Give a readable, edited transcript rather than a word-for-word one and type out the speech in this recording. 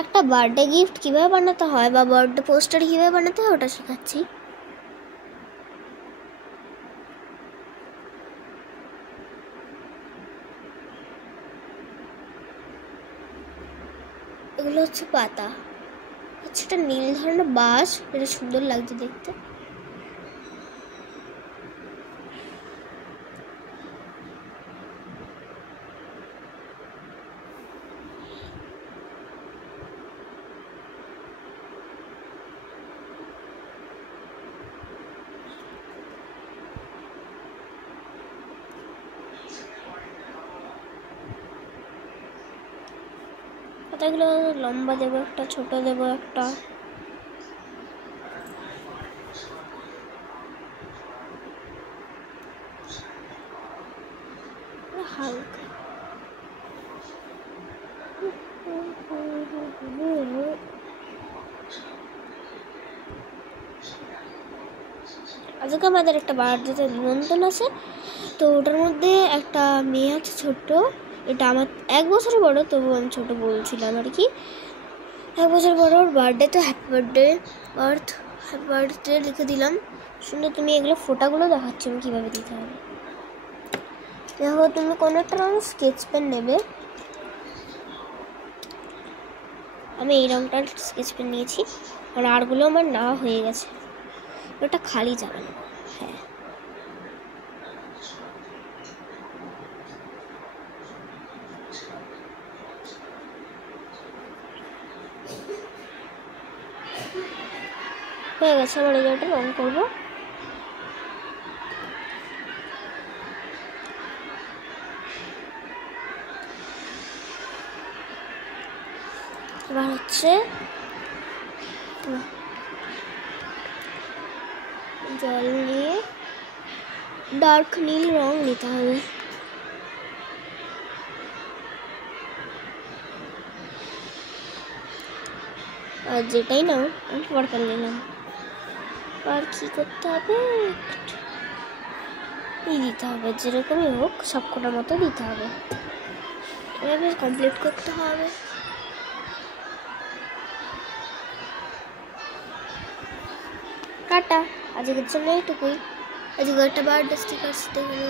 একটা birthday gift কীভাবে বানাতে হয় বা বার্থডে পোস্টার কীভাবে বানাতে হয় ওটা শেখাচ্ছি। এগুলো হচ্ছে পাতা, আচ্ছা এটা নীল ধরনের বাঁশ, এটা সুন্দর লাগছে দেখতে। পাতাগুলো লম্বা দেবো একটা, ছোট দেবো একটা। হালকা আজকে আমাদের একটা বার্থডেতে নিমন্ত্রণ আছে, তো ওটার মধ্যে একটা মেয়ে আছে ছোট্ট, এটা আমার 1 বছরের বড়, তবু আমি ছোট বলছিলাম আর কি। 1 বছর বড়, ওর বার্থডে, তো হ্যাপি বার্থডে লিখে দিলাম। সুন্দর, তুমি এগুলো ফোটাগুলো দেখাচ্ছি আমি কীভাবে দিতে হবে। দেখো তুমি কোনো একটা রঙের স্কেচ পেন নেবে, আমি এই রঙটার স্কেচ পেন নিয়েছি, আর আরগুলো আমার নেওয়া হয়ে গেছে, ওটা খালি যাবে না। হ্যাঁ হয়ে গেছে, আমার এই জায়গাটা রঙ করবো। এবার হচ্ছে জল নিয়ে ডার্ক নীল রং নিতে হবে। আর যেটাই নাও আমি পার্পল নিলাম। আর কি করতে হবে, এই দিতে হবে, যেরকমই হোক সবকটার মতো দিতে হবে, এভাবে কমপ্লিট করতে হবে। টাটা, আজকের জন্য এইটুকুই। আজকে একটা বার্থডে স্টিকার দিতে হলো।